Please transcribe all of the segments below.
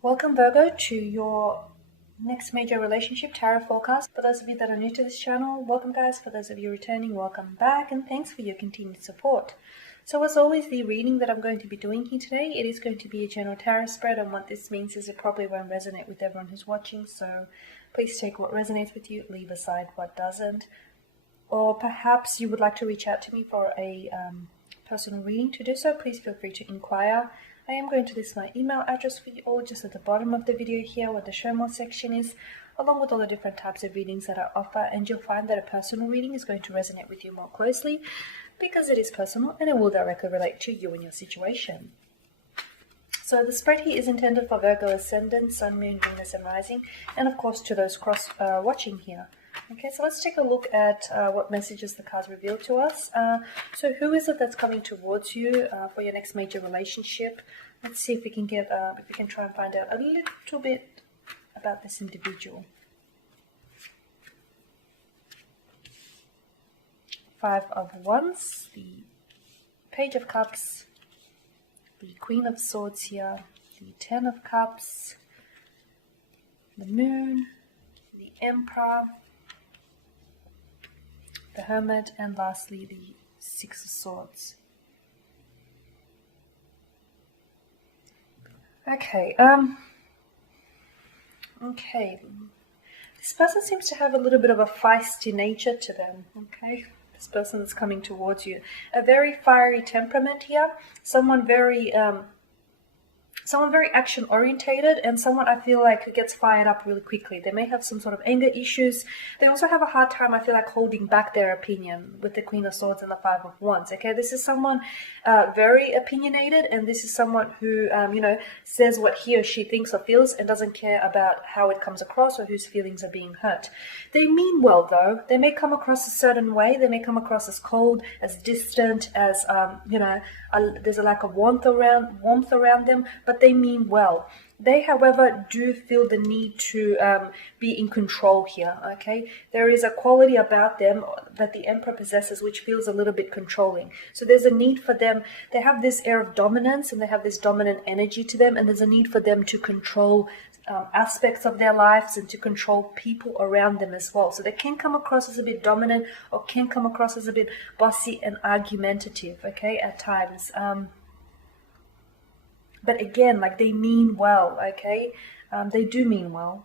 Welcome, Virgo, to your next major relationship tarot forecast. For those of you that are new to this channel, welcome, guys. For those of you returning, welcome back, and thanks for your continued support. So as always, the reading that I'm going to be doing here today, it is going to be a general tarot spread, and what this means is it probably won't resonate with everyone who's watching, so please take what resonates with you, leave aside what doesn't. Or perhaps you would like to reach out to me for a personal reading. To do so, please feel free to inquire. I am going to list my email address for you all just at the bottom of the video here where the show more section is, along with all the different types of readings that I offer, and you'll find that a personal reading is going to resonate with you more closely because it is personal and it will directly relate to you and your situation. So the spread here is intended for Virgo Ascendant, Sun, Moon, Venus and Rising, and of course to those watching here. Okay, so let's take a look at what messages the cards reveal to us. So who is it that's coming towards you for your next major relationship? Let's see if we can get, if we can try and find out a little bit about this individual. Five of Wands, the Page of Cups, the Queen of Swords here, the Ten of Cups, the Moon, the Emperor, the Hermit, and lastly the Six of Swords. Okay, this person seems to have a little bit of a feisty nature to them, okay? This person that's coming towards you. A very fiery temperament here, someone very action orientated, and someone I feel like who gets fired up really quickly. They may have some sort of anger issues. They also have a hard time, I feel like, holding back their opinion with the Queen of Swords and the Five of Wands. Okay, this is someone very opinionated, and this is someone who says what he or she thinks or feels and doesn't care about how it comes across or whose feelings are being hurt. They mean well, though. They may come across a certain way. They may come across as cold, as distant, as there's a lack of warmth around them, but they mean well. They, however, do feel the need to be in control here, okay? There is a quality about them that the Emperor possesses which feels a little bit controlling. So there's a need for them. They have this air of dominance and they have this dominant energy to them, and there's a need for them to control aspects of their lives and to control people around them as well. So they can come across as a bit dominant or can come across as a bit bossy and argumentative, okay, at times. But again, like, they mean well, okay? They do mean well.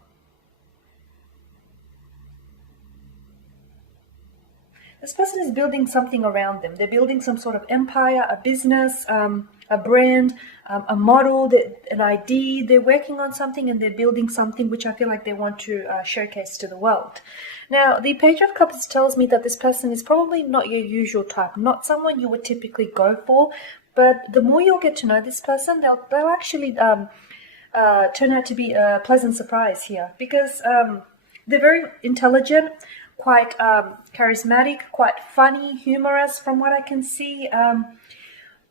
This person is building something around them. They're building some sort of empire, a business, a brand, a model, an idea. They're working on something and they're building something which I feel like they want to showcase to the world. Now, the Page of Cups tells me that this person is probably not your usual type, not someone you would typically go for. But the more you'll get to know this person, they'll actually turn out to be a pleasant surprise here, because they're very intelligent, quite charismatic, quite funny, humorous from what I can see.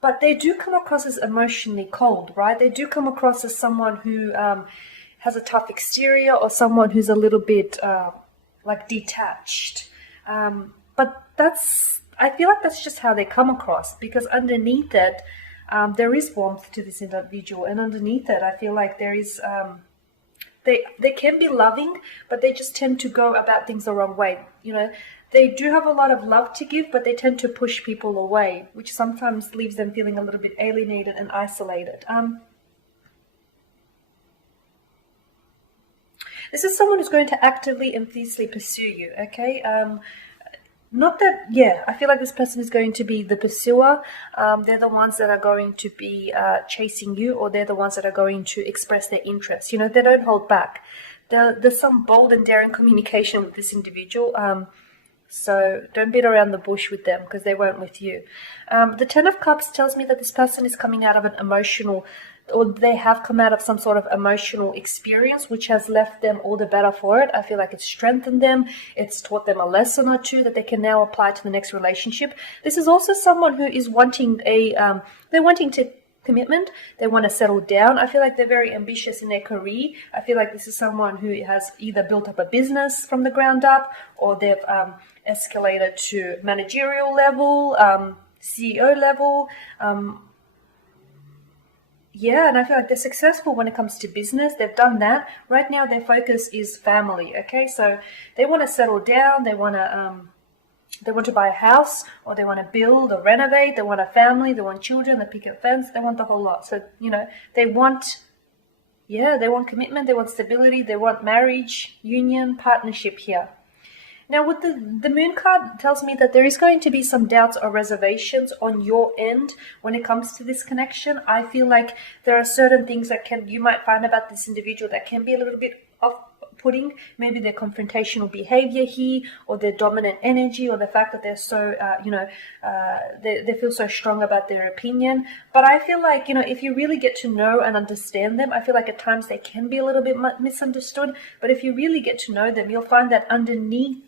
But they do come across as emotionally cold, right? They do come across as someone who has a tough exterior, or someone who's a little bit like detached. But I feel like that's just how they come across, because underneath it, there is warmth to this individual, and underneath it, I feel like there is, they can be loving, but they just tend to go about things the wrong way. You know, they do have a lot of love to give, but they tend to push people away, which sometimes leaves them feeling a little bit alienated and isolated. This is someone who's going to actively and fiercely pursue you, okay? Not that, yeah, I feel like this person is going to be the pursuer. They're the ones that are going to be chasing you, or they're the ones that are going to express their interest. You know, they don't hold back. There's some bold and daring communication with this individual. So don't beat around the bush with them, because they won't with you. The Ten of Cups tells me that this person is coming out of an emotional, or they have come out of some sort of emotional experience which has left them all the better for it. I feel like it's strengthened them. It's taught them a lesson or two that they can now apply to the next relationship. This is also someone who is wanting they're wanting to commitment. They want to settle down. I feel like they're very ambitious in their career. I feel like this is someone who has either built up a business from the ground up, or they've escalated to managerial level, CEO level, Yeah, and I feel like they're successful when it comes to business. They've done that. Right now, their focus is family. Okay, so they want to settle down. They want to buy a house, or they want to build or renovate. They want a family. They want children. They picket fence. They want the whole lot. So they want, yeah, they want commitment. They want stability. They want marriage, union, partnership here. Now, with the moon card tells me that there is going to be some doubts or reservations on your end when it comes to this connection. I feel like there are certain things that you might find about this individual that can be a little bit off-putting. Maybe their confrontational behavior here, or their dominant energy, or the fact that they're so, they feel so strong about their opinion. But I feel like, if you really get to know and understand them, I feel like at times they can be a little bit misunderstood. But if you really get to know them, you'll find that underneath,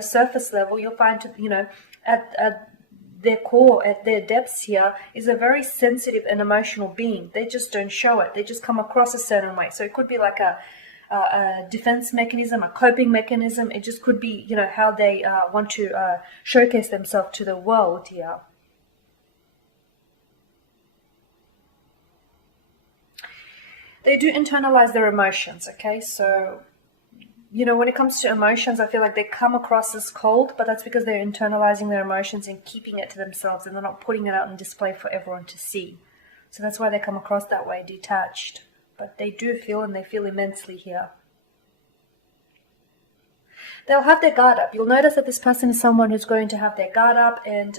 surface level, you'll find, at their core, at their depths here, is a very sensitive and emotional being. They just don't show it. They just come across a certain way. So it could be like a defense mechanism, a coping mechanism. It just could be, how they want to showcase themselves to the world here. They do internalize their emotions, okay? So when it comes to emotions, I feel like they come across as cold, but that's because they're internalizing their emotions and keeping it to themselves, and they're not putting it out on display for everyone to see. So that's why they come across that way, detached. But they do feel, and they feel immensely here. They'll have their guard up. You'll notice that this person is someone who's going to have their guard up, and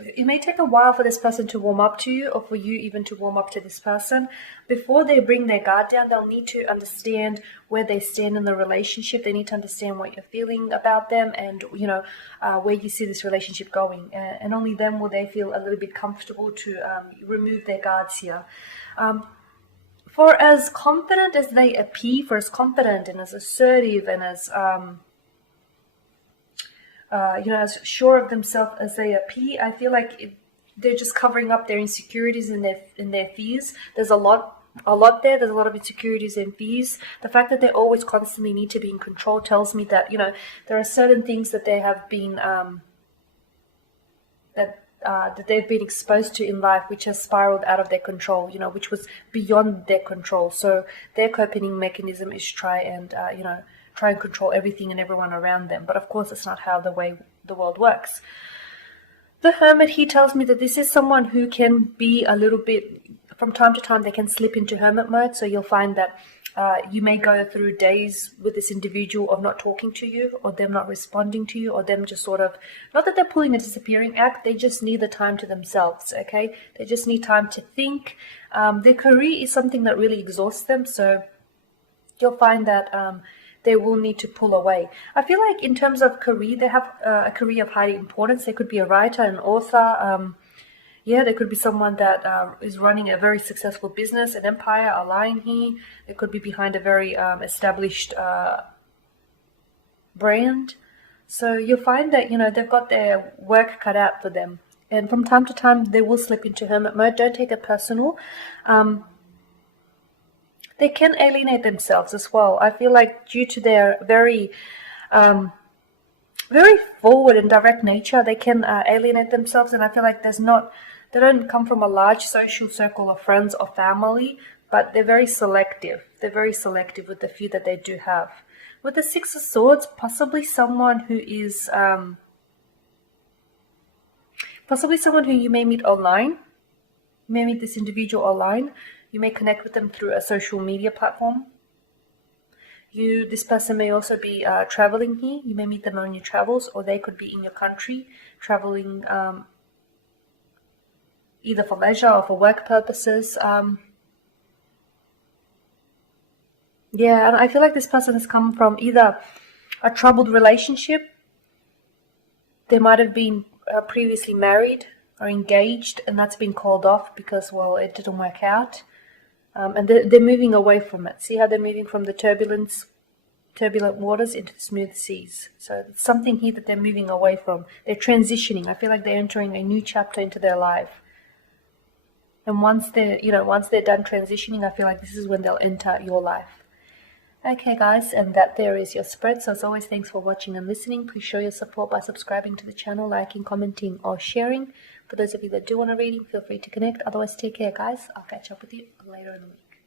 it may take a while for this person to warm up to you, or for you even to warm up to this person. Before they bring their guard down, they'll need to understand where they stand in the relationship. They need to understand what you're feeling about them, and where you see this relationship going. And only then will they feel a little bit comfortable to remove their guards here. For as confident as they appear, for as confident and as assertive and as as sure of themselves as they appear, I feel like they're just covering up their insecurities and their fears. There's a lot there. There's a lot of insecurities and fears. The fact that they always constantly need to be in control tells me that there are certain things that they have been that they've been exposed to in life, which has spiraled out of their control. Which was beyond their control. So their coping mechanism is try and control everything and everyone around them. But of course, it's not how the world works. The Hermit, he tells me that this is someone who can be a little bit, from time to time, they can slip into hermit mode. So you'll find that you may go through days with this individual of not talking to you, or them not responding to you, or them just sort of, not that they're pulling a disappearing act, they just need the time to themselves, okay? They just need time to think. Their career is something that really exhausts them. So you'll find that they will need to pull away. I feel like in terms of career, they have a career of high importance. They could be a writer, an author. They could be someone that is running a very successful business, an empire, a lion here. They could be behind a very established brand. So you'll find that, they've got their work cut out for them. And from time to time, they will slip into hermit mode. Don't take it personal. They can alienate themselves as well. I feel like due to their very forward and direct nature, they can alienate themselves. And I feel like they don't come from a large social circle of friends or family, but they're very selective. They're very selective with the few that they do have. With the Six of Swords, possibly someone who is, possibly someone who you may meet online. You may meet this individual online. You may connect with them through a social media platform. This person may also be traveling here. You may meet them on your travels, or they could be in your country, traveling either for leisure or for work purposes. And I feel like this person has come from either a troubled relationship. They might have been previously married or engaged, and that's been called off because, it didn't work out. And they're moving away from it. See how they're moving from the turbulent waters into the smooth seas. So it's something here that they're moving away from. They're transitioning. I feel like they're entering a new chapter into their life. And once they're done transitioning, I feel like this is when they'll enter your life. Okay, guys, and that there is your spread. So as always, thanks for watching and listening. Please show your support by subscribing to the channel, liking, commenting, or sharing. For those of you that do want a reading, feel free to connect. Otherwise, take care, guys. I'll catch up with you later in the week.